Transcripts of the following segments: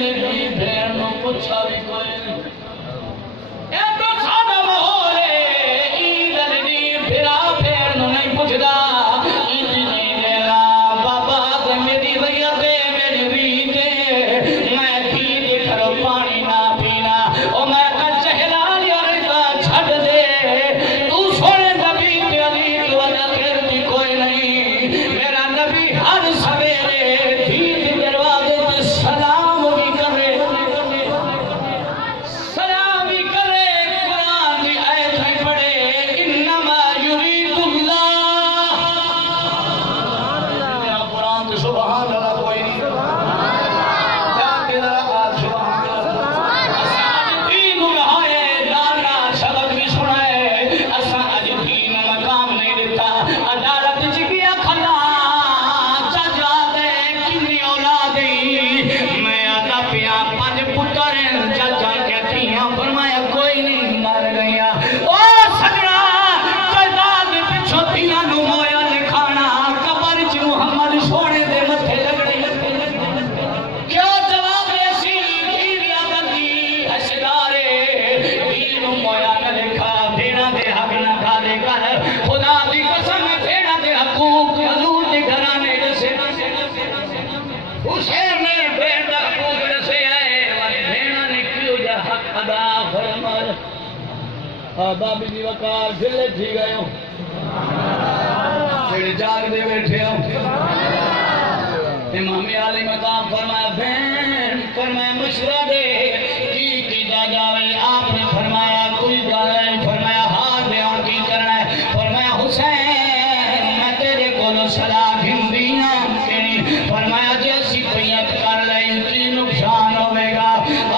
لگی بھیڑ نو پوچھا بھی کوئی نہیں اے تو سادہ ماحول ہے عید لگی پھرا بھیڑ نو نہیں پوچھدا عید نہیں لینا بابا تے میری وجہ تے میری ریت میں پی دے کرو پانی نہ پینا او میں کا چہرہ لیا چھڈ دے تو سونے نبی تے علی تو خیر دی کوئی نہیں میرا نبی ہر سویرے دھیت دروازے تے سلام بھی کرے سلام بھی کرے قرآن دی آیت بھی پڑھے انما یرید اللہ قرآن تے سبحان اللہ کوئی نہیں کیا تیرا آج سبحان اللہ اساں دین رہائے دانا سبق بھی سنائے اساں اج دین مقام نہیں دیتا عدالت چکیا کھلا چجا دے کنی اولادی میں آتا پیا پانچ پتر چچا کے تھیاں فرمایا کوئی نہیں مر گیا او سجنا جائیداد پچھو تھیاں نو مویا لکھانا قبر چ محمد سونے دے متھے لگڑی کیوں جواب ایسی دیویا بندی حسدارے دین مویا نہ لکھا بھیڑا دے حق نہ کھا دے کر خدا دی قسم بھیڑا دے حقوق حضور دے گھرانے دسے حسین نے بھیڑ دا حقوق دسے آئے بھیڑا نے کیوں جا حق ادا فرمایا بابی دی وقار جھلے تھی گئے ہوں جڑے جاگ دے بیٹھے ہوں امام علی مقام فرمایا بہن فرمایا مشورہ دے کی جا جاوے آپ نے فرمایا کوئی گل نہیں فرمایا ہاتھ دے اور کی کرنا ہے فرمایا حسین میں تیرے کولو صلاح گھندیاں کیڑی فرمایا جے اسی بیعت کر لئی کی نقصان ہوے گا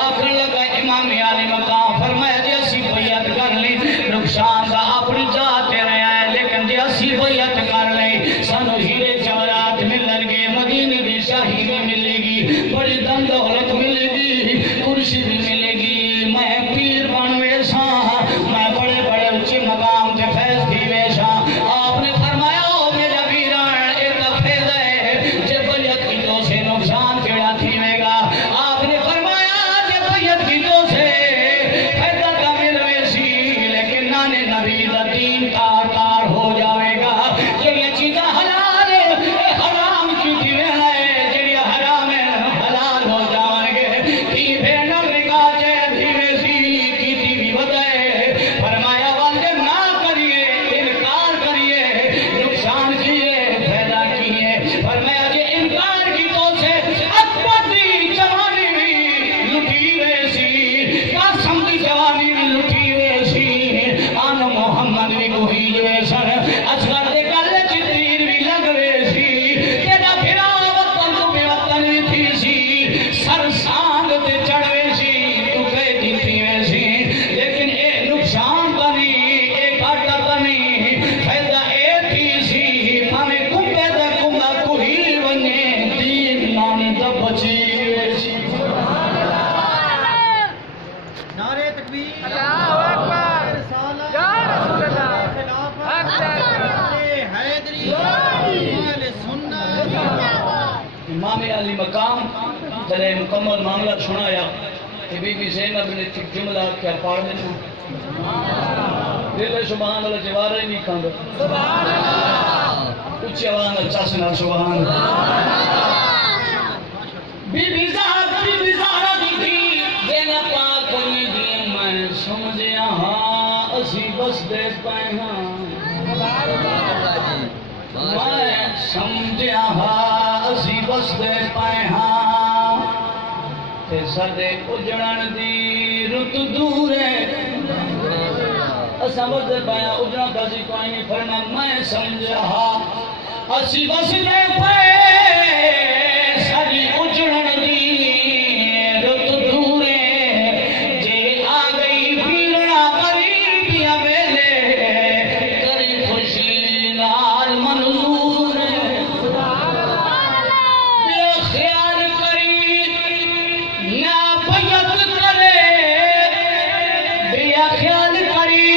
آخر لگا امام علی مقام فرمایا جے اسی بیعت کر لئی نقصان دا اپنی ذات رہا ہے لیکن جے اسی بیعت کر لئی سانو ہیرے جواہرات ملن گے مدینے دی شاہی بھی ملے گی بڑی دم دولت ملے گی کرسی بھی ملے گی میں پیر بن ویسا میں بڑے بڑے اونچے مقام تے فیض تھی ویسا آپ نے فرمایا او میرا ویران اے تا فیض ہے جے بیعت کی تو سے نقصان کیڑا تھیوے گا آپ نے فرمایا جے بیعت کی تو سے فائدہ کا ملوے سی لیکن نانے نبی دا دین کار ہو جاوے گا یہ چیزاں حلال ہے اے حرام کی تھیوے ہے جڑی حرام ہے حلال ہو جاویں گے کی بھیڑ نکاح جے تھیوے سی کی تھی بدے فرمایا والے نہ کریے انکار کریے نقصان کیے فائدہ کیے فرمایا جے انکار کی تو سے اکبر دی جوانی بھی لٹی ویسی قاسم دی جوانی بھی لٹی ویسی آن محمد بھی کوئی جیسن اصغر دے گل چ تیر بھی لگ ویسی تیرا پھرا وطن تو بے وطن بھی تھی سی سر سانگ تے چڑھ ویسی تو کہہ دی تھی ویسی لیکن اے نقصان بنی اے گھاٹا بنی فائدہ اے تھی سی ہمیں کمبے دے کمبا کوئی بنے دین نانی دا بچی ویسی نعرہ تکبیر اللہ اکبر رسالت یا رسول اللہ خلافت حیدری اہل سنت امام علی مقام جلے مکمل معاملہ سنایا کہ بی بی زینب نے ایک جملہ کیا پڑھ دینا دل سبحان اللہ جوارے نہیں کھاندو سبحان اللہ اچھی آواز اچھا سنا سبحان اللہ بی بی زہرا دی تھی زینب پاک نے دی میں سمجھیا ہاں اسی بس دے پائے ہاں میں سمجھیا ہاں اسی بس دے پائے ہاں تے سدے اجڑن دی رت دور ہے اساں بس دے پایا اجڑن دا سی کوئی نہیں فرنا میں سمجھیا ہاں اسی بس دے پائے ساری اجڑن دی رت دور ہے جے آ گئی پیرنا قریب دیا ویلے کری خوشی نال منظور ہے بے خیال کری نہ بیعت کرے بے خیال کری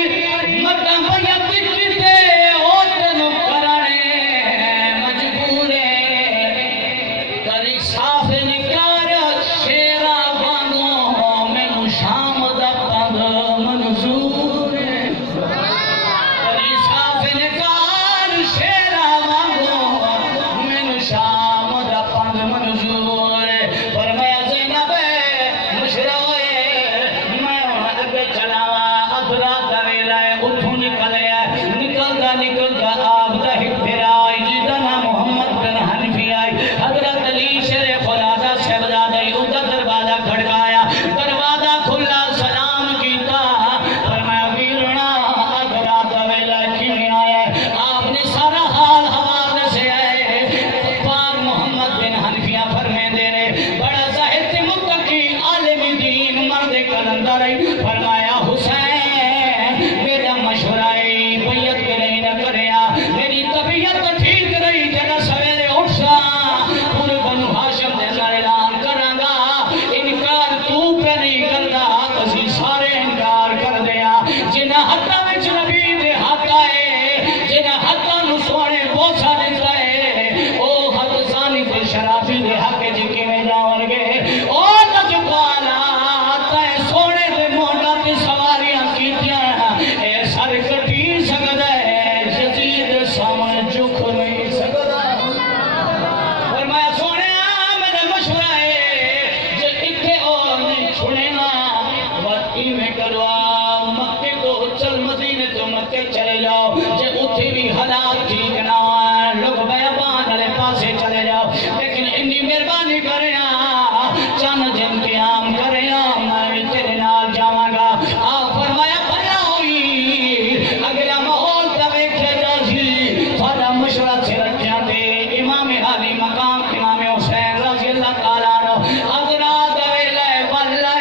مت بیعت کیتے او تینو کرانے مجبور ہے چند جن قیام کرے میں بھی تیرے نال جاواں گا آپ فرمایا بھلا ہوئی اگلا ماحول تبے کھے جا سی تھوڑا مشورہ سے رکھیا تے امام علی مقام امام حسین رضی اللہ تعالیٰ عنہ حضرات ویلہ واللہ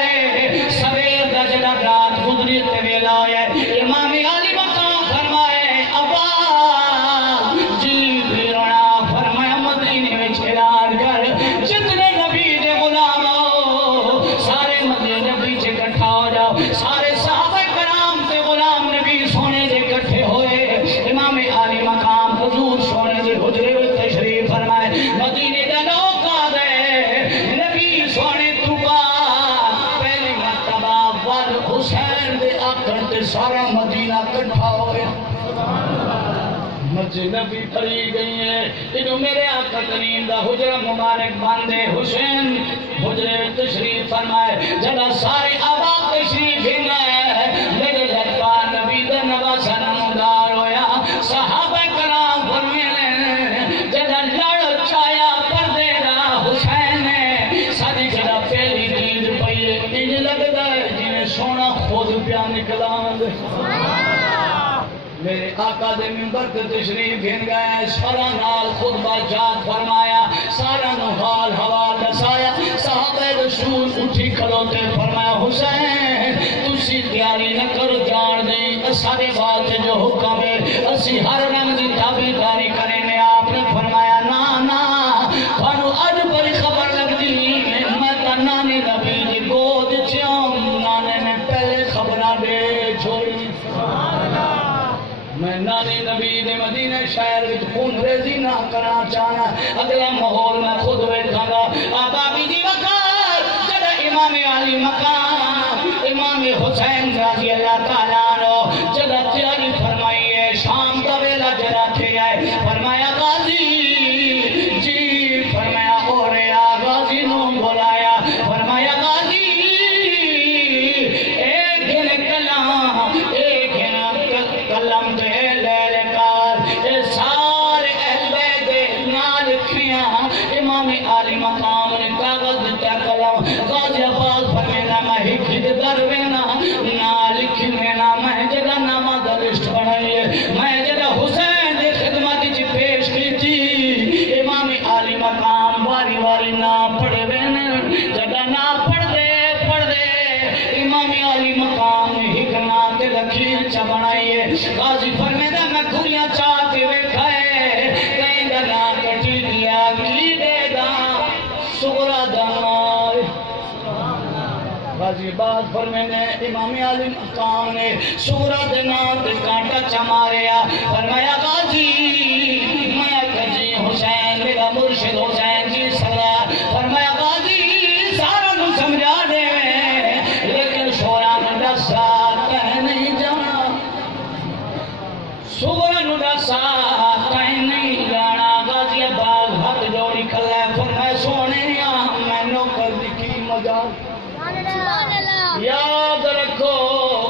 سویر دا جڑا رات گزری تے ویلا ہوئے امام علی مقام فرمائے ابا جی رونا فرمایا مدینے وچ اعلان کر جتنے نبی دے غلام ہو سارے مدینے نبی سے اکٹھا ہو جاؤ سارے صحابہ کرام تے غلام نبی سونے دے اکٹھے ہوئے امام علی مقام حضور سونے دے حجرے میں تشریف فرمائے مدینے دا لوگ آ گئے نبی سونے تو پہلی مرتبہ ول حسین دے آکڑ تے سارا مدینہ اکٹھا ہوئے مسجد نبی پڑھی گئی ہے انہوں میرے آقا کریم دا حجرہ مبارک باندے حسین حجرے تشریف فرمائے جڑا سارے آباد تشریف ہنگائے میرے لڑکا نبی دا نواسا نمودار ہویا صحابہ کرام فرمیلے جڑا لڑ چایا پردے دا حسین ہے ساری جڑا پہلی چیز پئیے انج لگدا ہے جنہیں سونا خود پیا نکلا میرے آقا دے منبر تے تشریف گھن گئے سارا نال خطبہ جات فرمایا سارا نو حال حوال دسایا صحابہ رسول اٹھی کھلوتے فرمایا حسین تسی تیاری نہ کرو جان دیں سارے بات جو حکم ہے اسی ہر رنگ دی تابعداری کریں نے آپ نے فرمایا نا نا تھانو اج بڑی خبر لگ دی میں تا نانے نبی دی گود چوں نانے نے پہلے خبراں دے چھوڑی میں نانی نبی دے مدینہ شہر وچ خون ریزی نہ کرنا چاہنا اگلا ماحول میں خود ویکھاں گا آبا بی دی وقار جڑا امام علی مقام امام حسین رضی اللہ تعالیٰ عنہ جڑا تیاری فرمائی ہے شام کا ویلا جڑا تھے آئے فرمایا غازی جی فرمایا اوریا غازی نو بلایا فرمایا غازی ایک دن کلام دے امام علی مقام نے کاغذ دیتا کلام غازی عباس فرمینا میں ہی کھد در وینا نا لکھی وینا میں جگہ نامہ دلشت بنائیے میں جگہ حسین دے خدمت جی پیش کی تھی امام علی مقام واری واری نا پڑھے وینا جگہ نا پڑھ دے امام علی مقام نے ہک نا تے لکھی چا بنائیے غازی فرمینا میں گھریاں چاہ کے ویکھائے کہیں گنا کٹی دیا کی دے گا سغرا دمار غازی باز فرمینے امام علی مقام نے سغرا دینا دل کانٹا چماریا فرمایا غازی میں کجی حسین میرا مرشد حسین جی صلاح فرمایا غازی سارا نو سمجھا دے لیکن شورا نو دسا کہہ نہیں جانا سغرا نو دسا کہہ نہیں جانا غازی باز ہاتھ جوڑی کھلے فرمایا سونے میں نوکر دکھی مجال یاد رکھو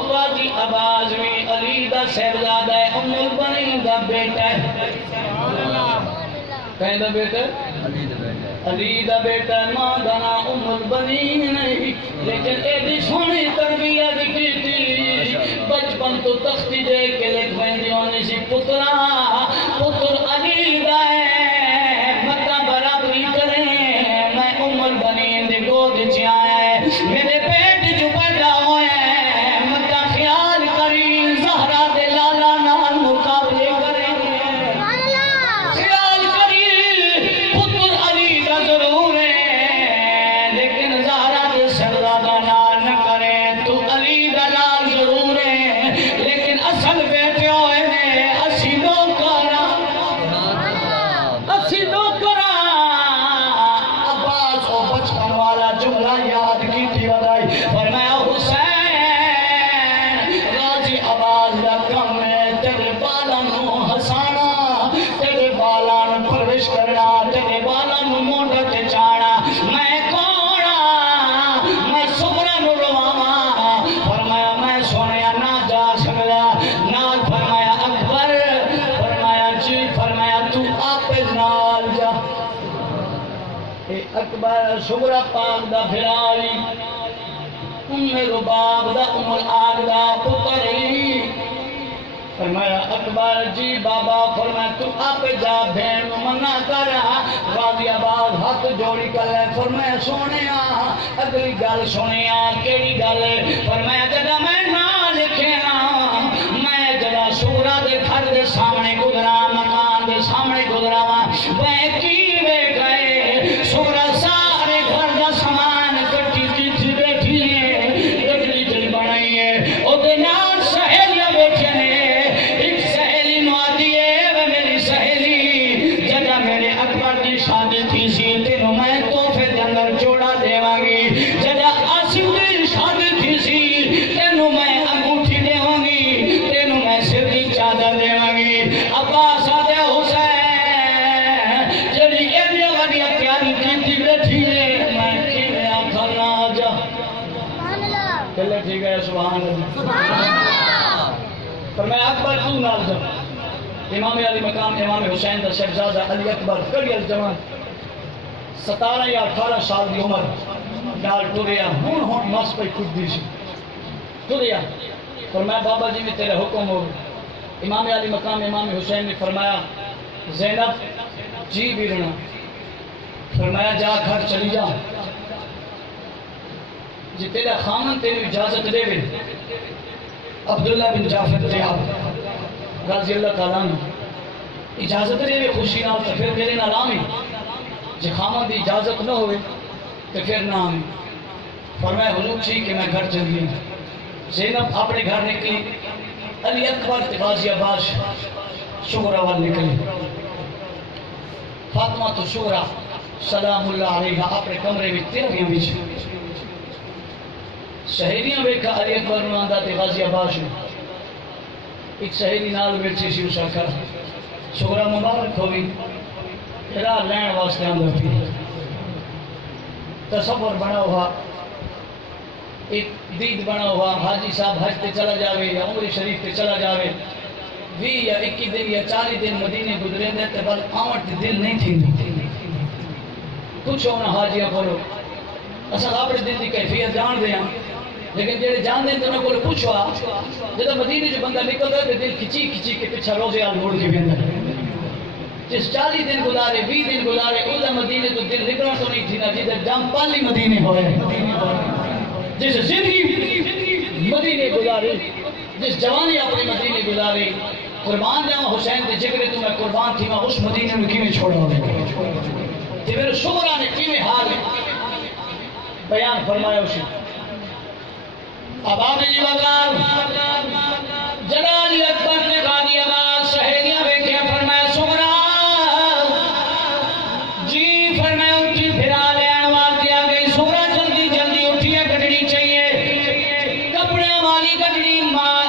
غازی عبازوی علی دا صاحبزادہ ہے ام البنین دا بیٹا ہے کہیں دا بیٹا ہے علی دا بیٹا ہے ماں دا نام ام البنین نہیں لیکن ایدی سونی تربیت کی تھی بچپن تو تختی دے کے لکھ بہنی ہونی سی پترا پتر علی دا ہے مکہ برابری کریں میں ام البنین دے گود چاہے میرے پیٹ جو پیدا ہوئے مکہ خیال کری زہرہ دے لالا نال مقابلے کریں خیال کری پتر علی دا ضرور ہے لیکن زہرہ دے سردہ نال نہ کرے تو علی دا لال ضرور ہے لیکن اصل بیٹے ہوئے اسی نوکرہ عباس و بچپن والا جملہ یاد کی تھی ودائی فرمایا حسین غازی عباس دا کم ہے تیرے بالان نو ہسانا تیرے بالان پروش کرنا تیرے بالان موڑا تے چانا میں کونا میں سغرا نو رواما فرمایا میں سونیا نہ جا سکلا نال فرمایا اکبر فرمایا جی فرمایا تو آپ نال جا اکبر شبرا پاک دا بھرائی رباب دا الآگ دا پتری فرمایا اکبر جی بابا فرمایا تو آپ جا بھین منع کرا غازی آباد ہاتھ جوڑی کر لے فرمایا سونیا اگلی گل سونیا کیڑی گل فرمایا جدا میں نہ لکھے نا میں جدا شورا دے گھر دے سامنے گزرا مکان دے سامنے گزرا میں کیوے گئے شورا سارے گھر دا سامان کٹی جتھی بیٹھی ہے گڈڑی جڑی بنائی ہے او دے نال سہیلیاں بیٹھے نے شادی تھی سی تینوں میں تحفے دے اندر جوڑا دیواں گی جدا آسم دی شادی تھی سی تینوں میں انگوٹھی دیواں گی تینوں میں سر دی چادر دیواں گی عباس آدھے حسین جڑی ایڈیا وڈی تیاری کیتی بیٹھی ہے میں کیویں آکھاں نہ جا چلے ٹھیک ہے سبحان اللہ پر میں اکبر تو نال جا امام علی مقام امام حسین دا شہزادہ علی اکبر کڑی الجوان 17 یا 18 سال دی عمر نال ٹریا ہون مس پہ خود دی سی ٹریا فرمایا بابا جی میں تیرے حکم ہو امام علی مقام امام حسین نے فرمایا زینب جی بیرنا فرمایا جا گھر چلی جا جی تیرا خامن تیری اجازت دے وے عبداللہ بن جعفر طیاب رضی اللہ تعالیٰ نے اجازت دے وے خوشی نہ تو پھر میرے نال آمی جی خامن دی اجازت نہ ہوئے تو پھر نہ آمی فرمایا حضور ٹھیک ہے میں گھر چلی زینب اپنے گھر نکلی علی اکبر غازی عباس شغرہ وال نکلی فاطمہ تو شغرہ سلام اللہ علیہ اپنے کمرے میں تیرہویں بچ شہریاں بیکھا علی اکبر نواندہ تے غازی عباس ایک شہری نال بیٹھی سی اس آکھا شغرہ مبارک ہوئی پھرا لین واسطے اندر پی تصور بنا ہوا ایک دید بنا ہوا حاجی صاحب حج تے چلا جاوے یا عمر شریف تے چلا جاوے 20 یا 21 دن یا 40 دن مدینے گزرے دے تے بل آمٹ دل نہیں تھی کچھ ہونا حاجیاں بولو اصل اپنے دل کی کیفیت جان دے ہیں لیکن جڑے جان دیں تو انہوں کو پوچھوا جب مدینے جو بندہ نکلتا ہے دل کھچی کھچی کے پیچھا روزے آل موڑ کے بیندر جس 40 دن گزارے 20 دن گزارے اولا مدینے تو دل نکلنا تو نہیں تھی نا جدھر جام پالی مدینے ہوئے جس زندگی مدینے گزارے جس جوانی اپنے مدینے گزارے قربان جاؤں حسین دے جگرے تو میں قربان تھی میں اس مدینے میں کیویں چھوڑا ہوئے کہ میرے شکرہ نے کیویں حال بیان فرمایا اسے اب آنے جی وقار جلالی اکبر نے غازی عباس شہریاں بیٹھے فرمایا شکرہ جی فرمایا اٹھی پھرا لے آنواز دیا گئی شکرہ جلدی جلدی اٹھیے گھڑی چاہیے کپڑے والی گھڑی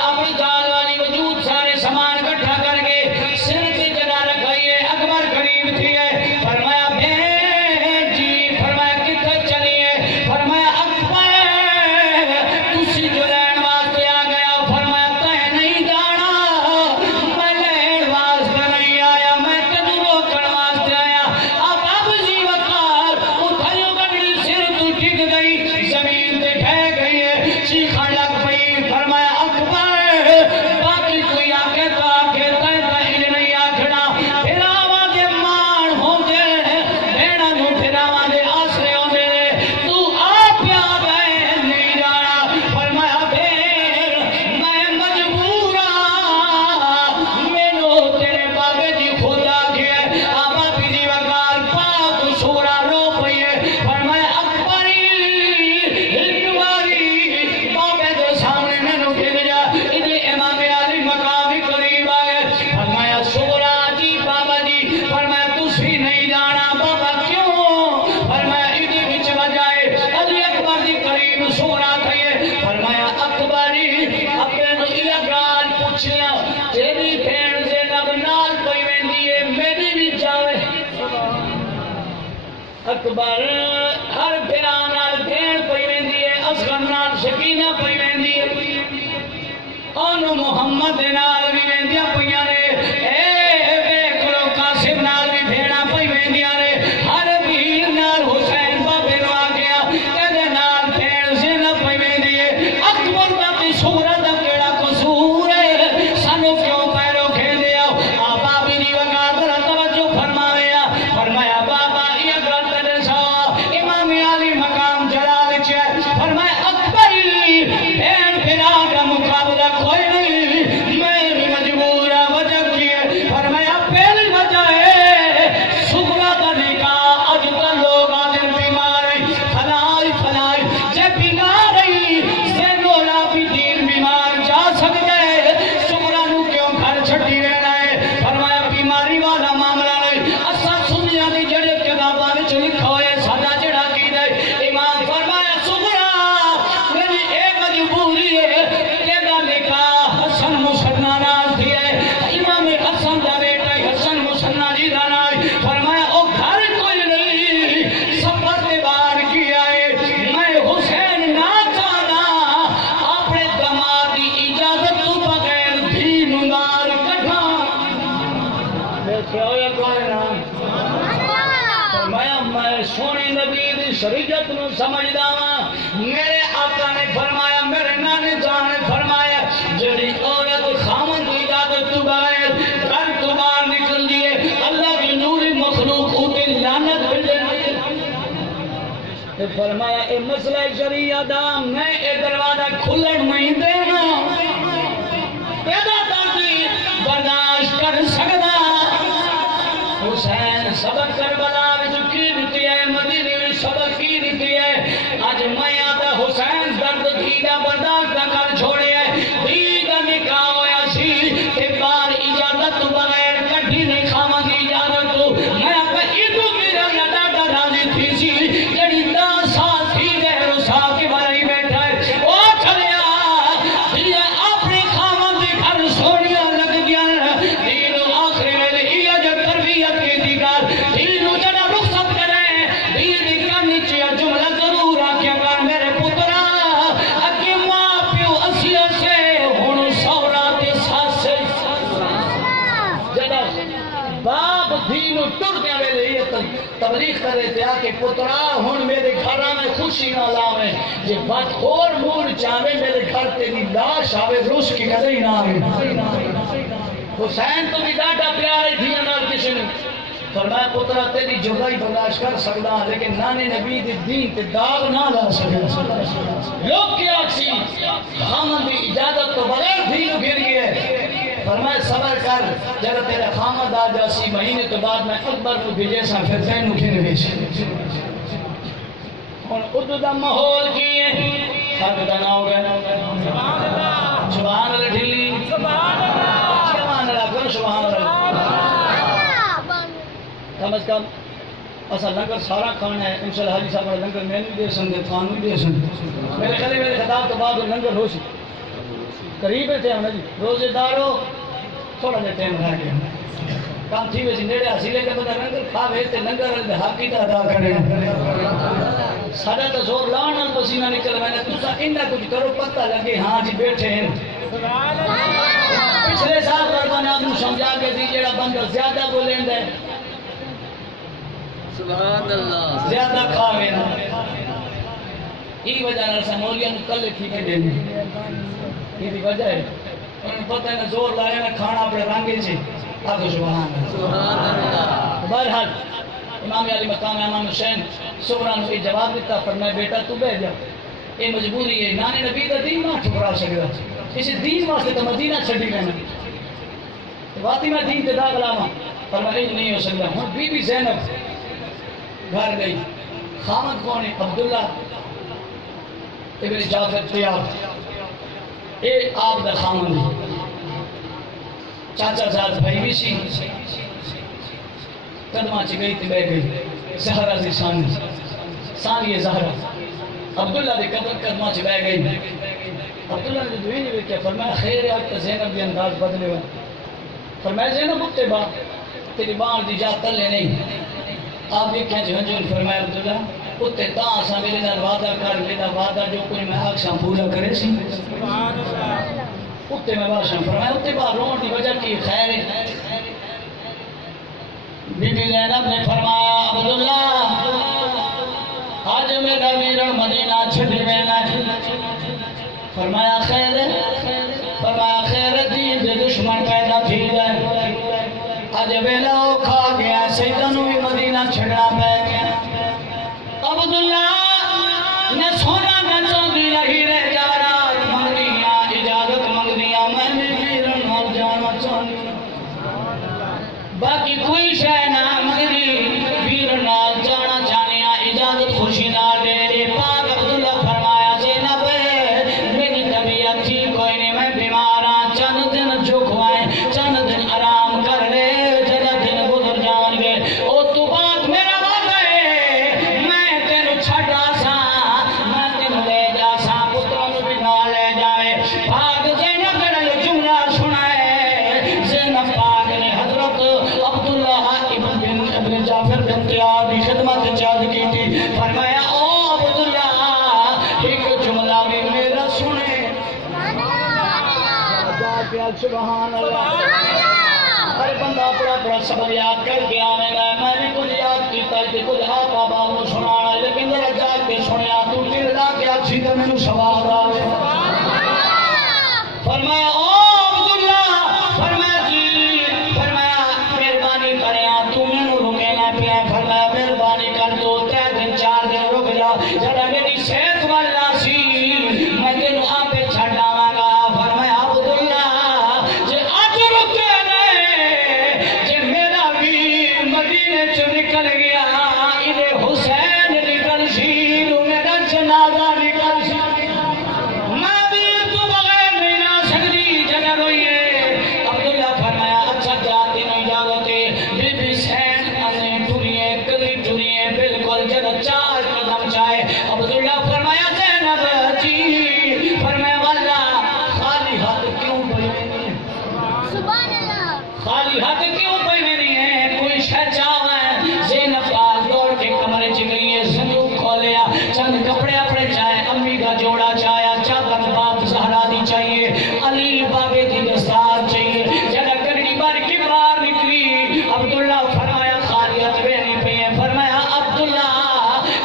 اپنی جال والی وجود سارے سامان کٹھا کر کے سر پہ جگہ رکھائیے اکبر قریب تھی ہے فرمایا بہن جی فرمایا کتھے چلیے فرمایا اکبر تسی جو لین واسطے آ گیا فرمایا تہ نہیں جانا میں لین واسطے نہیں آیا میں تجھے روکن واسطے آیا اب جی وقار اٹھائیو گھڑی سر تو ٹک گئی زمین پہ بہ گئی ہے چیخاں لگ پئی فرمایا اکبر باقی کوئی آگے تو آگے تہ تہ نہیں آکھنا پھر آواز مان ہو دے بھیڑا نو پھر آواز آسرے ہو دے تو آپ پیا گئے نہیں جانا فرمایا پھر میں مجبورا مینو تیرے بابے جی خدا گیا آبا بھی جی وقار پاک سورا رو پئیے فرمایا اکبری ایک باری بابے دے سامنے مینو پھر جا ادھے امام علی مقامی قریب آئے فرمایا سورا جی بابا جی فرمایا تسی نہیں جانا بابا کیوں فرمایا ادھے بچ وجائے علی اکبر جی قریب سورا تھئیے فرمایا اکبری اپنے نئیہ گال پوچھیا تیری بھین زینب نال پئی ویندی ہے میری بھی جاوے اکبر ہر بھران نال بھین پئی ویندی ہے اصغر نال سکینہ پئی ویندی ہے انو محمد نال بھی ویندیاں پئیاں نے اے ویکھ لو قاسم نال بھی بھیڑاں پئی ویندیاں نے ہر بھیر نال حسین بابے نو میرے آقا نے فرمایا میرے نانے جان نے فرمایا جڑی عورت خامن کی اجازت تو بغیر گھر تو باہر نکل دیے اللہ کی نوری مخلوق اوتے لعنت بھیجے فرمایا اے مسئلہ شریعہ دا میں اے دروازہ کھلن نہیں دینا پیدا کرتی برداشت کر سکتا حسین سبق کربلا وچ کی دتی ہے مدینے وچ سبق کی دتی ہے اج میں آتا حسین درد تھیدا برداشت نہ کر چھوڑے دیدا نکاح ہویا سی تے بار اجازت تو بغیر کٹھی نہیں کھاواں دی اجازت تو میں آتا ایدو میرا یادا دا راضی تھی سی جڑی 10 سال تھی دے رسا کے بھائی بیٹھا ہے او چلیا دل اپنے کھاواں دے گھر سونیا لگ گیا دین آخر ویلے یہ جو تربیت کی دیگر دین جڑا رخصت کرے دین کا نیچے جملہ ضرور آکھیا کر میرے پترا اگے ماں پیو اسیا سے ہن سورا تے ساس جڑا باپ دین ٹر دے ویلے یہ تبلیغ کرے تے آکے پترا ہن میرے گھر میں خوشی نہ لاوے جے بات اور مور چاہے میرے گھر تیری لاش آوے روس کی کدی نہ آوے حسین تو بھی ڈاٹا پیارے تھی نال کسی نے فرمایا پترا تیری جدائی برداشت کر سکتا لیکن نانے نبی دی دین تے داغ نہ لا سکتا لوگ کیا سی خامن دی اجازت تو بغیر دین گر گئے فرمایا صبر کر جب تیرا خامد آ جاسی مہینے تو بعد میں اکبر کو بھیجے سا پھر زین کو کھینے بیشی اور ادھو دا ماحول کیے خاک دا نہ ہو گئے سبحان اللہ ڈھلی سبحان اللہ کرو سبحان اللہ کم از کم اصلا لنگر سارا کھانا ہے انشاءاللہ حاجی صاحب نے لنگر میں نہیں دے سکتے خان نہیں دے سکتے میرے خیال میرے خطاب تو بعد لنگر ہو سی قریب ہے ٹائم جی روزے دارو تھوڑا جا ٹائم رہ گیا کام تھی ویسی نیڑے ہسی لے کے بندہ لنگر کھا وے تے لنگر والے حقی کا ادا کرے سارا تو زور لان نال پسینہ نکل میں نے تسا انہا کچھ کرو پتہ لگے ہاں جی بیٹھے ہیں پچھلے سال قربان آپ نے سمجھا کے دی جڑا بندہ زیادہ بولیں دے سبحان اللہ زیادہ کھاوے نا یہ وجہ نال سمولیاں نو کلے تھی کے دین یہ دی وجہ ہے انہوں پتہ ہے نا زور لائے نا کھانا اپنے رانگے سے آگے سبحان اللہ بہرحال امام علی مقام امام حسین سبحان نے جواب دیتا فرمایا بیٹا تو بیٹھ جا یہ مجبوری ہے نانے نبی دا دین نہ ٹھکرا سکدا اس دین واسطے تو مدینہ چھڈی لینا واقعی میں دین تے داغ لاواں فرمایا نہیں ہو سکتا ہن بی بی زینب گھر گئی خامد کون ہے عبداللہ ابن جعفر طیاب اے آپ دا خامد ہے چاچا زاد بھائی بھی سی قدمہ چی گئی تھی بیٹھ گئی زہرہ دی ثانی زہرہ عبداللہ دے قدمہ چی بیٹھ گئی عبداللہ نے دوئی نہیں بیٹھا فرمایا خیر آج تا زینب دی انداز بدلے ہوئے فرمایا زینب اکتے با تیری بان دی جات تلے نہیں آپ دیکھیں جو ہنجون فرمایا عبداللہ اتے تا آسا میرے نال وعدہ کر لینا وعدہ جو کوئی میں آکساں پورا کرے سی اتے میں باشاں فرمایا اتے بار رون دی وجہ کی خیر ہے بی بی زینب نے فرمایا عبداللہ آج میرا ویرن مدینہ چھڑی وینا فرمایا خیر دین دے دشمن پیدا تھی جائے آج ویلا کھا گیا سیدنو بھی مدینہ چھڑا پہ گیا عبداللہ نہ سونا نہ چاندی رہی رہ جا رات منگنیاں اجازت منگنیاں میں نے ویرن مر جانا چاندی باقی کوئی شے نہ منگنی ویرن نال جانا چاہنیا اجازت خوشی نہ دے رے پاک عبداللہ فرمایا زینب میری طبیعت ٹھیک کوئی نہیں میں بیمار ہاں چند دن جھکوائیں چند دن آرام کر لے جرا دن گزر جان گے او تو بات میرا وعدہ ہے میں تینو چھڈا سا میں تینو لے جا سا پتروں نو بھی نہ لے جائے بھاگ زینب نے جملہ سنائے زینب پاک نے حضرت عبداللہ ابن جعفر بن طیاب کی خدمت چاہت کی تھی فرمایا او عبداللہ ایک جملہ بھی میرا سنے سبحان اللہ ہر بندہ اپنا سبق یاد کر کے آنے گا میں نے کچھ یاد کیتا ہے کچھ آپ آباد کو سنانا لیکن ذرا جا کے سنیا تو دل لا کے اچھی سی تو مینوں سواد آوے فرمایا او عبداللہ فرمایا جی فرمایا مہربانی کریا تو مینوں رکے نہ پیا فرمایا مہربانی کر 2-3 دن 4 دن رک جا جڑا میری صحت والا سی میں تینوں آپ چھڈ آواں گا فرمایا عبداللہ جے اج رکے نے جے میرا ویر مدینے چ نکل گیا ادے حسین نکل سی میرا جنازہ نکل سی میں ویر تو بغیر نہیں آ سکتی جگہ روئیے عبداللہ فرمایا اچھا جاتی نہیں اجازت بی بی سین انے ٹریے کلی ٹریے بالکل جگہ 4 قدم چاہے عبداللہ فرمایا زینب جی فرمایا واللہ خالی ہاتھ کیوں پئی نہیں سبحان اللہ خالی ہاتھ کیوں پئی نہیں ہے کوئی شے چاہے زینب پاس دوڑ کے کمرے چ گئی ہے صندوق کھولیا چند کپڑے اپنے چاہے امی کا جوڑا چاہیا چادر باپ زہرا دی چاہیے علی بابے دی دستار چاہیے جڑا گڑی بھر کے باہر نکلی عبداللہ فرمایا خالی ہاتھ نہیں پئی ہے فرمایا عبداللہ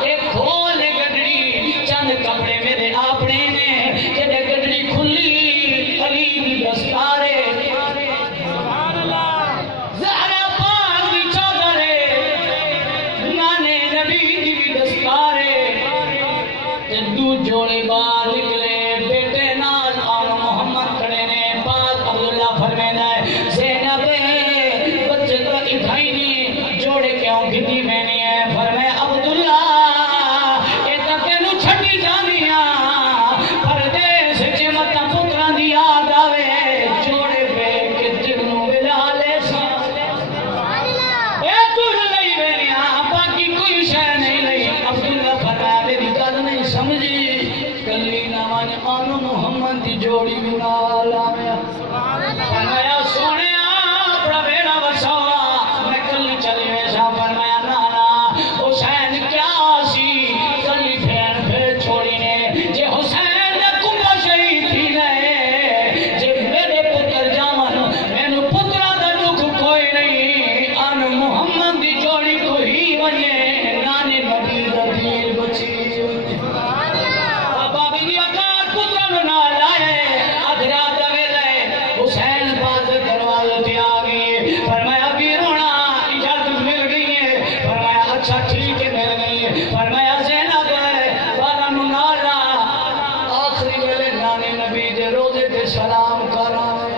ایک کھول گڑی چند کپڑے میرے اپنے نے جڑے گڑی کھلی علی دی دستار زہرا پاک دی چادر نانے نبی دی دستار تے دو جوڑے باہر نکلے بیٹے نال آن محمد کھڑے نے پاک عبداللہ فرمینا ہے زینب بچے تو ادھائی نہیں جوڑے کیوں گھتی بینی ہے فرمایا عبداللہ اے تا تینوں چھٹی جانیاں پردیس چمتا پتران دی یاد آوے جوڑے پہ کہ جگنوں بلا لے سا اے تر لئی بینیاں باقی کوئی شے نہیں لئی عبداللہ فرمایا میری گل نہیں سمجھی کلی نامان آنو محمد دی جوڑی بھی نال آویا فرمایا سونے اپنا بیڑا وساوا میں کلی چلی ویسا فرمایا نانا حسین کیا سی کلی پھر چھوڑی نے جے حسین نے کمبا شہید تھی گئے جے میرے پتر جاون مینوں پترا دا دکھ کوئی نہیں ان محمد دی جوڑی کو ہی وجے نانے نبی دا دین بچی بابا بھی اکار پترا نہ لائے ادھرا دوے لائے حسین باز دروازے تے آ گئی فرمایا ویرونا اجازت مل گئی ہے فرمایا اچھا ٹھیک ہے مل گئی ہے فرمایا زینب بارہ منالا آخری ویلے نانے نبی دے روزے تے سلام کرائے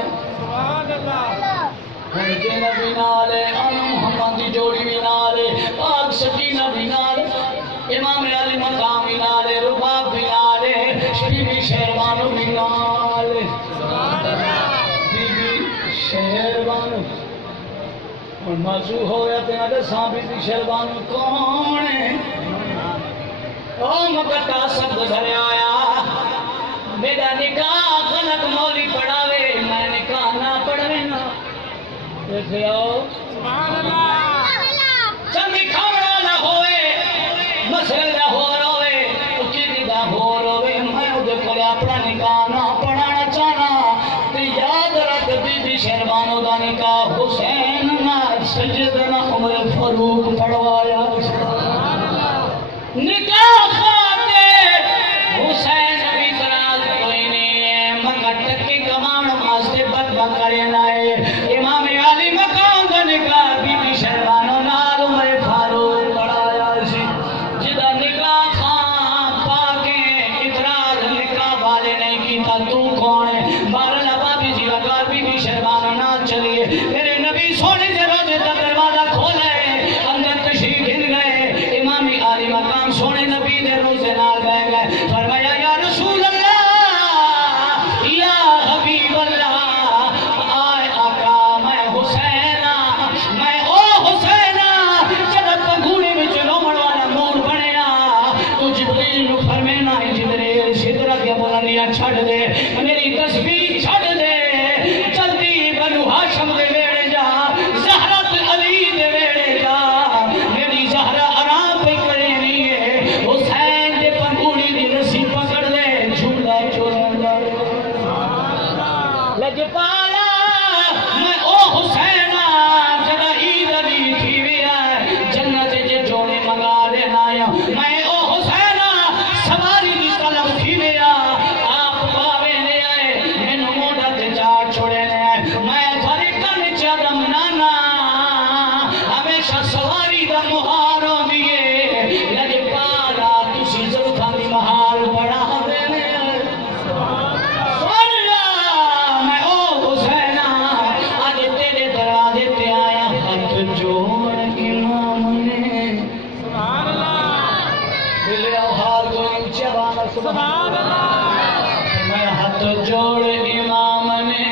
جے نبی نالے آنو محمد دی جوڑی بھی نالے پاک سکینہ بھی نالے امام علی مقام بھی نالے رباب بھی نالے بی بی شہروانو بھی نالے بی بی شہروانو اور موضوع ہو گیا تینا دے ساں بی بی شہروانو کون ہے او مکتا سب گزر آیا میرا نکاح غلط مولی پڑھاوے میں نکاح نہ پڑھوے نا دیکھے آؤ چندی کھاوڑا نہ ہوئے مسئلہ نہ ہو روے اکیدی دا ہو روے میں ادھے کھولے اپنا نکاح نہ پڑھانا چاہنا تے یاد رکھ بی بی شہروانو دا نکاح حسین نہ سجدنا عمر فاروق پڑھوایا نکاح خاتے حسین بھی تراز کوئی نہیں ہے مگر تکی کمان واسطے بدبہ کرے نائے امام علی مقام دا نکاح بی بی شہروانو نال عمر فاروق پڑھایا سی جدا نکاح خان پاکے اتراز نکاح والے نہیں کیتا تو کون ہے بارہ لبا بھی جی وگار بی بی شہروانو نال چلیے میرے نبی سونے دے روزے دا دروازہ کھولے اندر تشریف ہن گئے امام علی مقام سونے نبی دے روزے نال بہ گئے فرمایا یا رسول اللہ یا حبیب اللہ آئے آقا میں حسینہ میں او حسینہ جب پنگوڑے میں چلومن والا نور بنیا تو جبریل نو فرمینا ہے جبریل سدرہ کے بلندیاں چھڑ دے میری تسبیح چھڑ دے جلدی بنو ہاشم دے ویڑے جا زہرت علی دے ویڑے جا میری زہرہ آرام پہ کرے نہیں ہے حسین دے پنگوڑی دی رسی پکڑ دے جھولا چولا لجپالا میں او حسینہ جدہ عید علی تھی ویا جنت جے جوڑے مگا دینا یا میں او حسینہ سواری دی طلب تھی سبحان اللہ میں ہاتھ جوڑ امام نے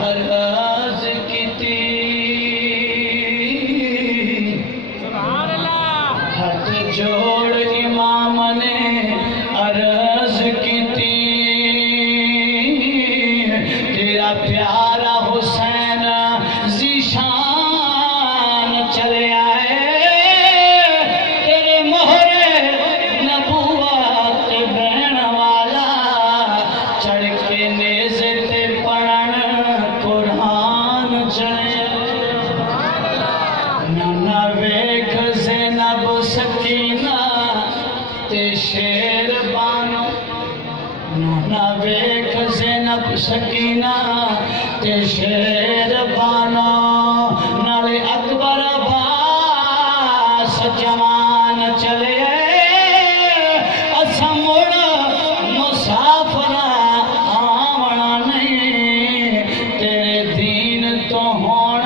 عرض کی تھی سبحان اللہ ہاتھ جوڑ امام نے عرض کی تھی تیرا پیارا حسین ذیشان چلے آئے تیرے مہر نبوت بہن والا چڑھ کے نیزے تے پڑھن قرآن چلے نانا ویکھ زینب سکینہ تے شیر بانو نانا ویکھ زینب سکینہ تے شیر بانو نالے اکبر عباس جوان چلے اسا مڑ مسافر آونا نہیں تیرے دین تو ہون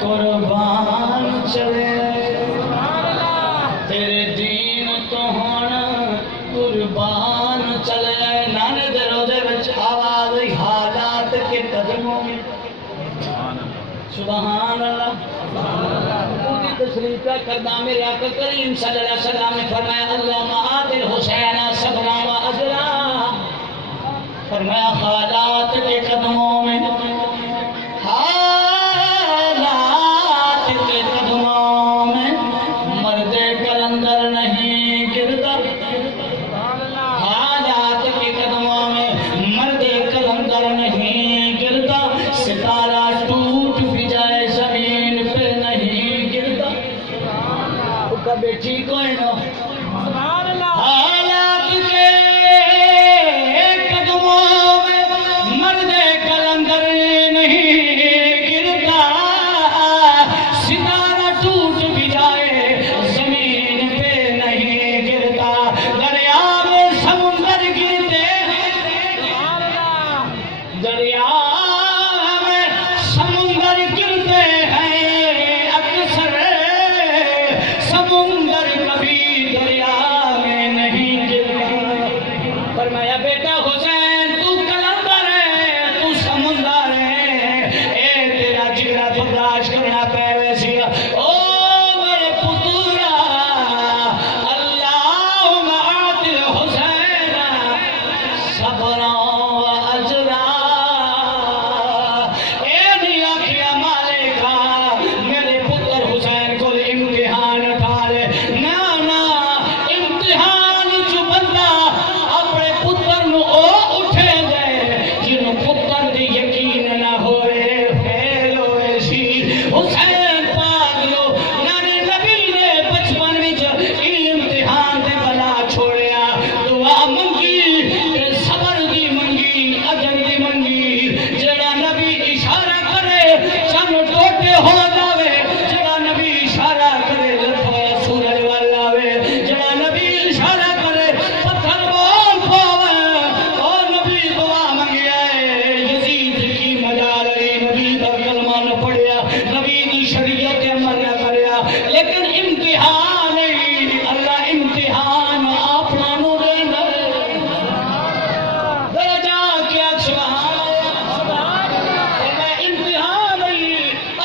قربان چلے تیرے دین تو ہون قربان چلے نانے دے روزے وچ آواز حالات کے قدموں میں سبحان اللہ پوری تشریف کا کردہ میرے آقا کریم صلی اللہ علیہ وسلم نے فرمایا اللہم آدل حسین صبرا و اجرا فرمایا حالات کے قدموں میں حالات کے قدموں میں مرد کلندر نہیں گرتا حالات کے قدموں میں مرد کلندر نہیں گرتا ستارہ ٹوٹ بھی جائے زمین پہ نہیں گرتا کبھی ٹھیک ہوئے نا حالات کے قدموں میں مرد کلندر نہیں گرتا ستارہ ٹوٹ بھی جائے زمین پہ نہیں گرتا دریا میں سمندر گرتے دریا میں سمندر گرتے ہیں اکثر سمندر کبھی دریا میں نہیں گرتا فرمایا بیٹا حسین تو کلندر ہے تو سمندر ہے اے تیرا جگرا برداشت کرنا پہ ویسی او میرے پتورا اللہم آتِ حسین صبرا و اجرا اے دیا کیا مالکا میرے پتر حسین کو امتحان اٹھا لے نا امتحان جو بندہ اپنے پتر نو او اٹھے دے جنہوں پتر دی یقین نہ ہوئے فیل ہوئے سی حسین پاک لو نانے نبی نے بچپن وچ امتحان دے بلا چھوڑیا دعا منگی تے صبر دی منگی اجر دی منگی جڑا نبی اشارہ کرے چن ٹوٹے ہو جاوے جڑا نبی اشارہ کرے لکھا سورج والا وے جڑا نبی اشارہ کرے پتھر بول پاوے او نبی دعا منگیا ہے یزید کی مجال رہی نبی دا کلمہ نہ پڑھیا نبی دی شریعت عمل نہ کریا لیکن امتحان ہے اللہ امتحان اپنا نو دیندا ہے درجہ کیا سبحان اللہ امتحان ہے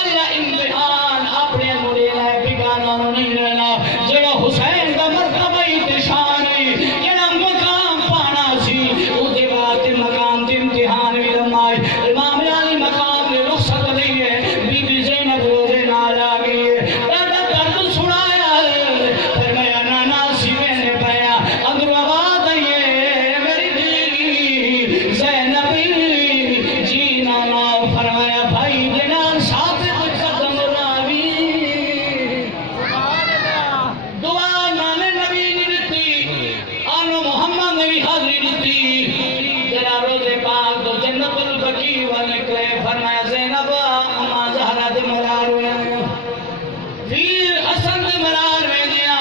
اللہ امتحان اپنے نو دینا ہے بیگانہ نو نہیں لینا جڑا حسین دا مرتبہ تے شان ہے جڑا مقام پانا سی او دے بعد مقام تے امتحان بھی لمائے امام علی مقام نے رخصت دی ہے بی بی زینب روزے نال آ گئی ہے دادا درد سنایا ہے فرمایا نانا سی میں نے پایا اندر آواز آئی ہے میری دی زینب جی نانا فرمایا بھائی دینان ثابت قدم راوی دعا نانے نبی نے دیتی آنو محمد نے بھی حاضری دیتی تیرا روزے پاک تو جنت البقی و نکلے فرمایا زینب اما زہرہ دے مرار ہوئے پیر حسن دے مرار میں دیا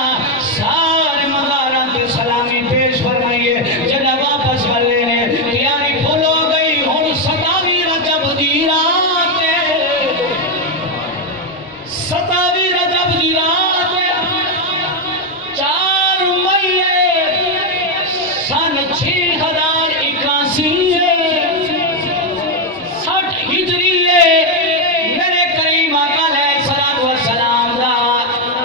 سارے مغاران دے سلامی پیش فرمائیے جنہ واپس والے نے تیاری کھولو گئی ہون 27 رجب دی رات ہے 27 رجب دی رات ہے 4 مئی 6081 60 ہجری میرے کریم آقا علیہ الصلوۃ والسلام دا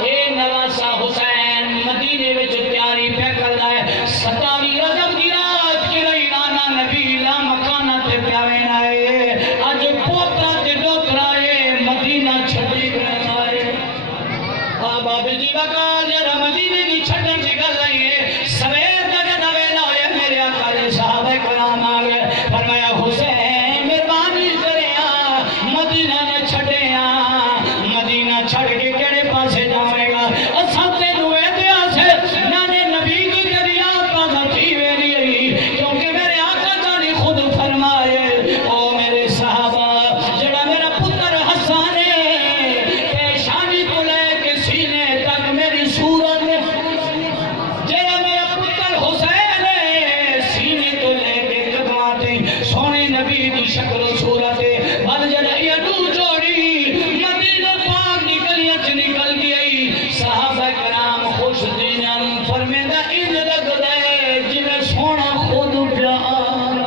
اے نواسا حسین مدینے وچ تیاری پہ کردا ہے 27 رجب دی رات کی رہی نانا نبی لا مکانہ تے پیاوے نائے اج پوترا تے ڈوترا اے مدینہ چھڈی گئے نائے بابی جی بکا جڑا مدینے دی چھڈن دی گل نہیں ہے سویر دا جدا ویلا ہویا میرے آقا دے صحابہ کرام آ گئے فرمایا حسین مہربانی کریا مدینہ نہ چھڈیا مدینہ چھڑ کے کیڑے پاسے جاوے گا اساں تینوں اے دیا سے نانے نبی دی دریا تازہ تھی ویری کیونکہ میرے آقا جانی خود فرمائے او میرے صحابہ جڑا میرا پتر حسن ہے پیشانی کو لے کے سینے تک میری صورت جڑا میرا پتر حسین ہے سینے تو لے کے قدماتے سونے نبی دی شکل و صورت بل جڑا یہ دو جوڑی مدینہ پاک دی گلیاں چ نکل گئی صحابہ کرام خوش دینن فرمیندہ ان لگدا ہے جویں سونا خود پیار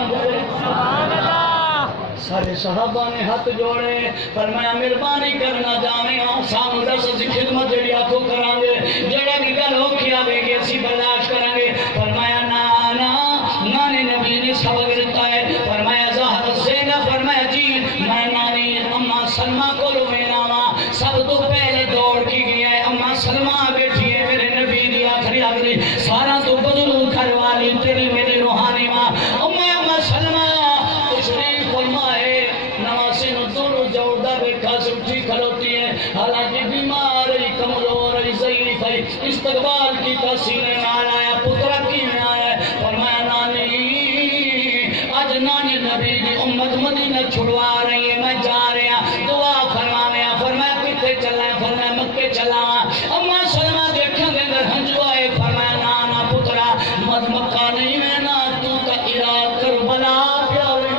سارے صحابہ نے ہاتھ جوڑے فرمایا مہربانی کرنا جاویں سانو دس اسی خدمت جڑی آکو کران گے جڑا بھی گل اوکھی آوے گی اسی برداشت کران گے فرمایا نانے نبی نے سبق دیتا ہے فرمایا زہر زینب فرمایا جی میں نانی اماں سلمہ کو لوینا وا سب تو پہلے دوڑ کی گیا ہے اماں سلمہ بیٹھی ہے میرے نبی دی آخری آخری سارا تو بدلو گھر والی تیری میری روحانی ماں اماں سلمہ تشریف فرمائے نواسے نو دونوں جوڑدہ بیٹھا سے اٹھی کھلوتی ہے حالانکہ بیمار ہے کمزور ہے ضعیف ہے استقبال کی تحسینے میں آیا پترہ کی میں آیا فرمایا نانی آج نانی نبی دی امت مدینہ چھڑوا رہی ہے میں جا رہا دعا فرمایا فرمایا کتے چلا ہے فرمایا مکے چلا اماں سلمہ دیکھیں گے اندر ہنجو آئے فرمایا نانا پترہ مد مکہ نہیں میں نا تو تا عراق کربلا پیاوے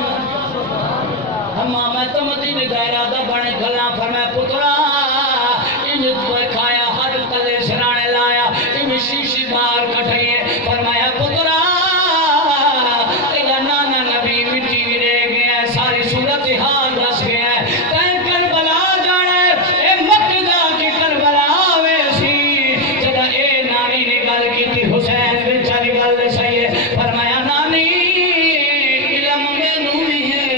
میں تو مدینے دا ارادہ بنے گلا فرمایا پترا انج کھایا ہر تلے سرانے لایا ان شیشی بار کٹھائیے فرمایا پترا تیرا نانا نبی مٹی رہ گیا ہے ساری صورت حال دس گیا ہے تین کربلا جانے اے مکہ دا کی کربلا ویسی جدا اے نانی نے گل کی تھی حسین بیچاری گل دے صحیح ہے فرمایا نانی علم میں نوری ہے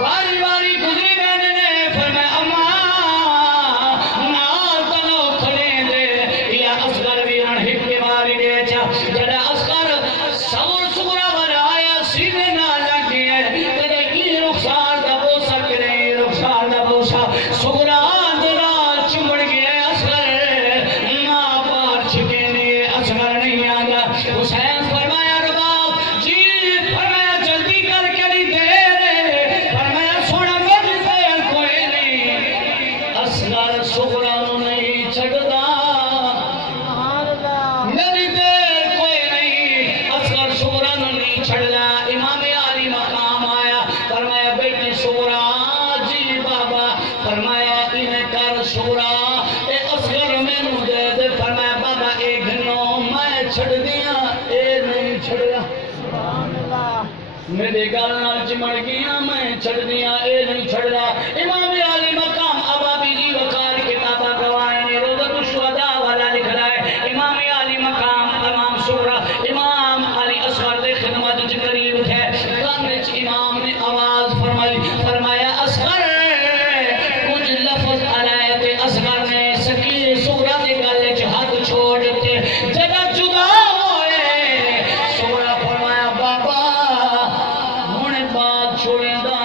واری واری گزری بہنے نے فرمایا اماں نال تنو کھڑے دے یا اصغر ویران ہک کے واری دے چا جڑا اصغر سور سورا بنایا سینے نہ لگی ہے تیرے کی رخسار دا بوسا کرے رخسار دا بوسا سورا دلا چمڑ گیا اصغر ماں پار چھکے لیے اصغر نہیں آگا حسین فرمایا رباب جی فرمایا جلدی کر کے نہیں دے سغرا نہیں چھڑدا میری دیر کوئی نہیں اصغر سغرا نہیں چھڑدا امام علی مقام آیا فرمایا بیٹی سغرا جی بابا فرمایا انہیں کر سغرا اے اصغر میں نو دے دے فرمایا بابا اے گھنو میں چھڑ دیا اے نہیں چھڑدا میرے گل نال چمڑ گیا میں چھڑ دیا اے نہیں چھڑدا امام علی مقام ابا بیجی وقار کتابہ گوائیں روضۃ الشہداء والا لکھ رہا ہے امام علی مقام امام سورہ امام علی اصغر دے خدمت قریب ہے کان وچ امام نے آواز فرمائی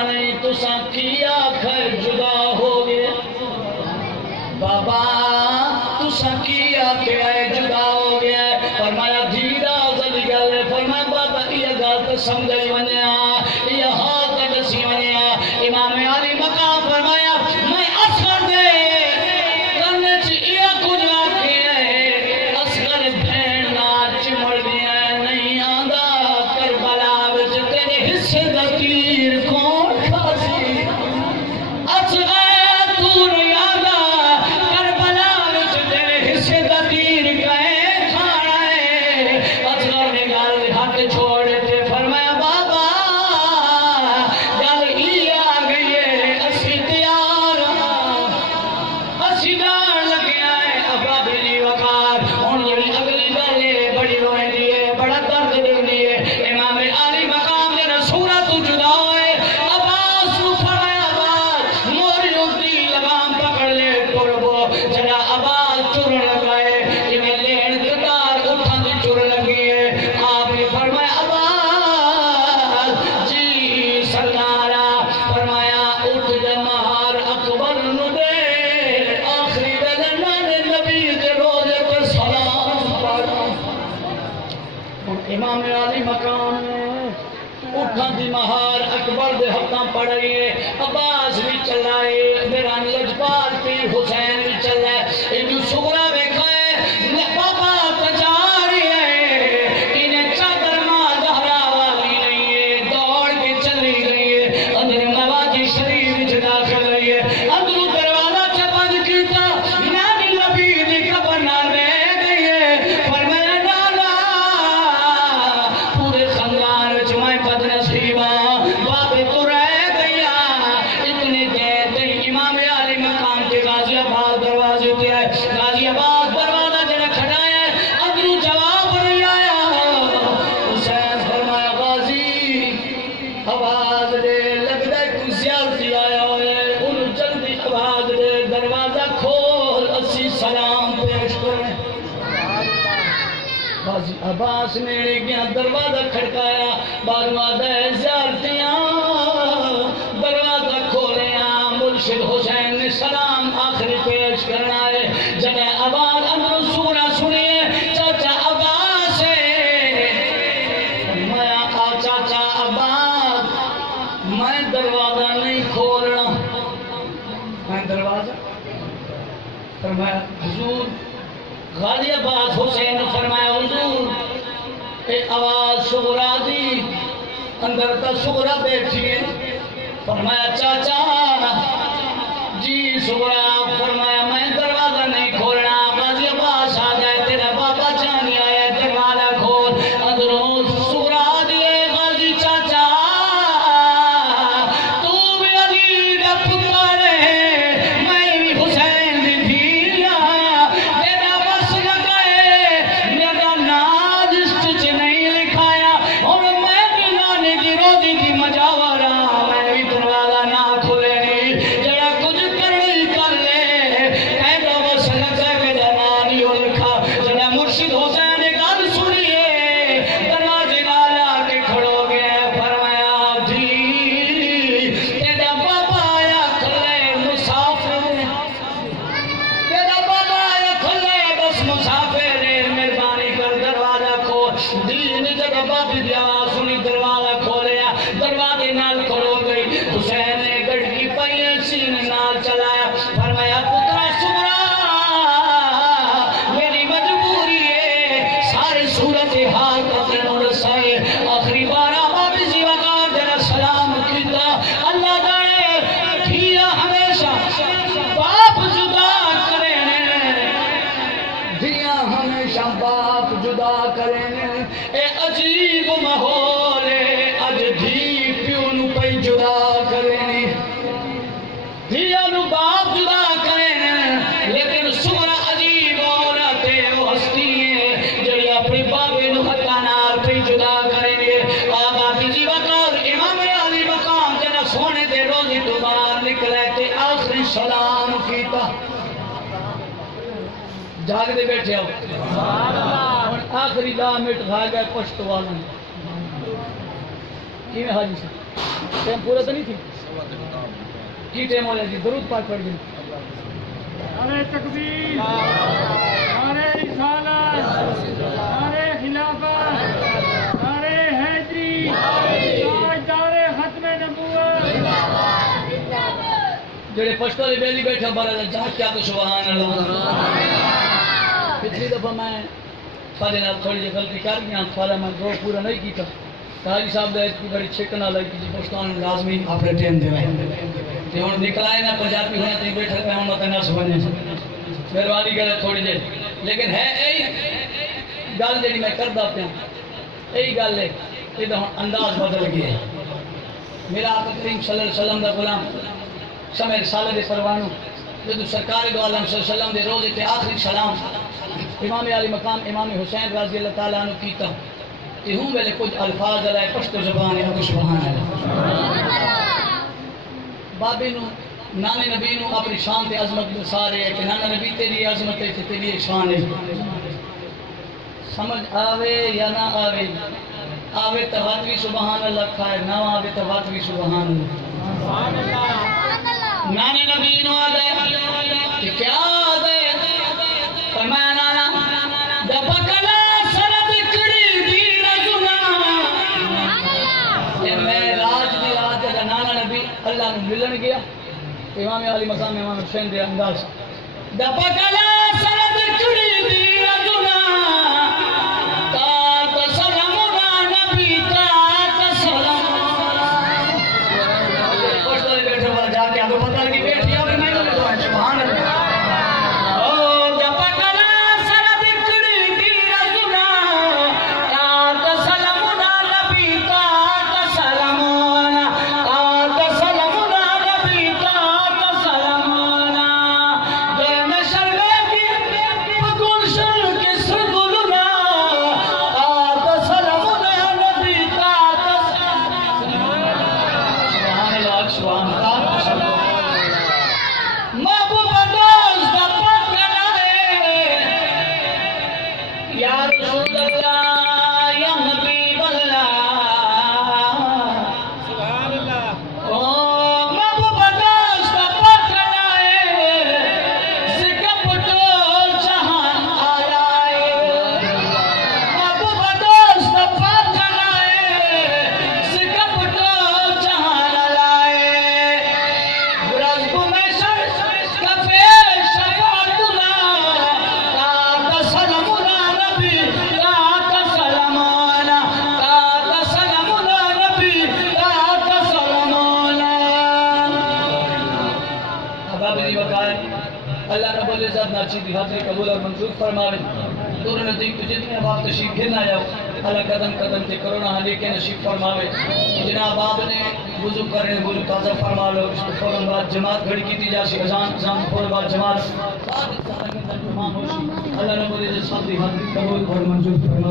نہیں تساں کیا کھر جدا ہو گئے بابا تساں کیا کہ اے جدا ہو گیا فرمایا دھیرا زل گل فرمایا بابا یہ گل تو سمجھ ونیا یہ ہاتھ دسی ونیا امام علی مقام فرمایا میں اصغر دے کرنے چ یہ کچھ آکھیا ہے اصغر بہن نال چمڑ دیا نہیں آندا کربلا وچ تیرے حصے دا تیر کون کھاسی اصغر تو نہیں آندا کربلا وچ تیرے حصے دا تیر کہیں کھانا ہے اصغر نے گل ہاتھ چھوڑ کے فرمایا بابا گل ہی آ گئی ہے اسی تیار اسی ڈال لگیا ہے ابا بلی وقار ہن جڑی اگلی گل ہے بڑی روندی ہے بڑا درد دیندی ہے امام علی مقام دے سورہ تو جدا ہوئے عباس نو فرمایا عباس موری اٹھی لگام پکڑ لے ٹربو جڑا عباس چر لگائے جویں لین قطار اٹھن دی چر لگی ہے آپ نے فرمایا عباس جی سرکارا فرمایا اٹھ جا مہار اکبر نو دے آخری دلنا نے نبی دے روزے تے سلام پڑھ امام علی مقام اٹھن دی مہار اکبر دے حقاں پڑھائیے عباس بھی چلائے میران لجپال پیر حسین بھی چلائے انہوں سغرا بیکھا ہے بابا تجاری ہے انہیں چادر ماں دہرا والی نہیں ہے دوڑ کے چلی گئی ہے اندر نواجی شریف جدا کر گئی ہے اندر دروازہ چپند کیتا نانی نبی دی قبر نہ رہ گئی ہے فرمایا نانا پورے خاندان وچ میں بد نصیبا بابے تو رہ گیا اتنی دیر تے امام علی مقام کے غازی آباد دروازے تے آئے غازی آباد دروازہ جڑا کھڑایا ہے اندروں جواب نہیں آیا حسین فرمایا غازی آواز دے لگدا ہے کوئی زیارتی آیا ہوئے انہوں جلدی آواز دے دروازہ کھول اسی سلام پیش کریں غازی عباس میرے گیا دروازہ کھڑکایا بارواں ہے زیارتیاں دروازہ کھولیا مرشد حسین نے سلام آخری پیش کرنا ہے جب آواز اندر سورہ سنیے چاچا عباس ہے میں آقا چاچا عباس میں دروازہ نہیں کھولنا میں دروازہ فرمایا حضور غازی عباس حسین نے فرمایا حضور اے آواز سغرا دی اندر تا سغرا بیٹھی ہے فرمایا چاچا جی سغرا فرمایا میں دروازہ نہیں کھولنا غازی عباس آ جائے تیرا بابا جانی آیا دروازہ کھول اندروں سغرا دیے غازی چاچا تو بھی علی دا پتر ہے میں بھی حسین دی دھیریا میرا بس لگائے میرا ناز اسٹچ نہیں لکھایا اور میں بھی نانے دی روزی دی مجاورہ میں بھی دروازہ نہ کھلے نہیں جڑا کچھ کرنی کر لے کہہ بس لگا کے نانی لکھا جڑا مرشد حسین نے گل سنیے دروازے نال آ کے کھڑو گیا فرمایا جی تیرا بابا آیا کھلے مسافر تیرا بابا آیا کھلے بس مسافر مہربانی کر دروازہ کھول دین جب بابی دی آواز سنی دروازہ کھولیا دروازے نال کھڑو گئی حسین نے گڑکی پئی سینے نال چلایا فرمایا پترا سغرا میری مجبوری ہے ساری صورت حال کا تینوں رسائے آخری بار بابی جی وقار جرا سلام کیتا اللہ جانے دھیا ہمیشہ باپ جدا کریں دھیا ہمیشہ باپ جدا کریں اے عجیب ماحول ہے اج دھی پیو نو پئی جدا کریں دھیا نو باپ جدا کریں لیکن سغرا عجیب عورت ہے وہ ہستی ہے جڑی اپنی بابے نو ہتھاں نال پئی جدا کریں گے آقا جی وقار امام علی مقام جنا سونے دے روزی تو باہر نکلے تے آخری سلام کیتا جاگ دے بیٹھے ہو آخری 10 منٹ کھا گئے پشت والا کی حاجی سے ٹائم پورا تو نہیں تھی کی ٹائم ہو جائے جی درود پاک پڑھ دیں نعرہ تکبیر نعرہ رسالت نعرہ خلافت نعرہ حیدری تاجدار ختم نبوت جڑے پشتو لے بیلی بیٹھا بارا جہاں کیا تو سبحان اللہ پچھلی دفعہ میں سارے نال تھوڑی جی غلطی کر گیا سارا میں جو پورا نہیں کیتا قاضی صاحب نے کی بڑی چھک نہ لائی کہ پشتون لازمی اپنے ٹائم دے تے ہن نکلا ہے نا پنجابی ہونا تے بیٹھا پہ ہن مت نہ سمجھے مہربانی کرے تھوڑی جی لیکن ہے یہی گل جڑی میں کردا پیا یہی گل ہے کہ ہن انداز بدل گیا ہے میرا آقا کریم صلی اللہ علیہ وسلم دا غلام شمع رسالت پروانو جدو سرکار دو عالم صلی اللہ علیہ وسلم دے روزے تے آخری سلام امام علی مقام امام حسین رضی اللہ تعالیٰ عنہ کیتا کہ ہوں ویلے کچھ الفاظ علیہ پشت زبان ہے سبحان اللہ بابے نو نانے نبی نو اپنی شان تے عظمت سارے کہ نانا نبی تیری عظمت ہے تیری ایک شان ہے سمجھ آوے یا نہ آوے آوے تواتوی سبحان اللہ کھائے نہ آوے تواتوی سبحان اللہ نانے نبی نو آدھے کہ کیا آدھے فرمایا نانا دبکلا سرد کڑی دی رجنا کہ میں راج دی رات دا نانا نبی اللہ نے ملن گیا امام علی مقام امام حسین دے انداز دبکلا سرد کڑی دی رجنا تا تسلمنا نبی تا تسلمنا پوچھتا دے بیٹھے والا جا کے آگے پتہ لگی بیٹھی آگے میں تو لگا سبحان اللہ اللہ رب العزت ناچی دی حاضری قبول اور منظور فرماوے دور نزدیک تو جتنے اب تشریف گھر نہ جاؤ اللہ قدم قدم تے کرونا حلی کے نصیب فرماوے جناب آپ نے وضو کر رہے ہیں وضو تازہ فرما لو اس کو فوراً بعد جماعت گھڑی کی جاسی اذان فوراً بعد جماعت اللہ رب العزت حاضری قبول اور منظور فرماوے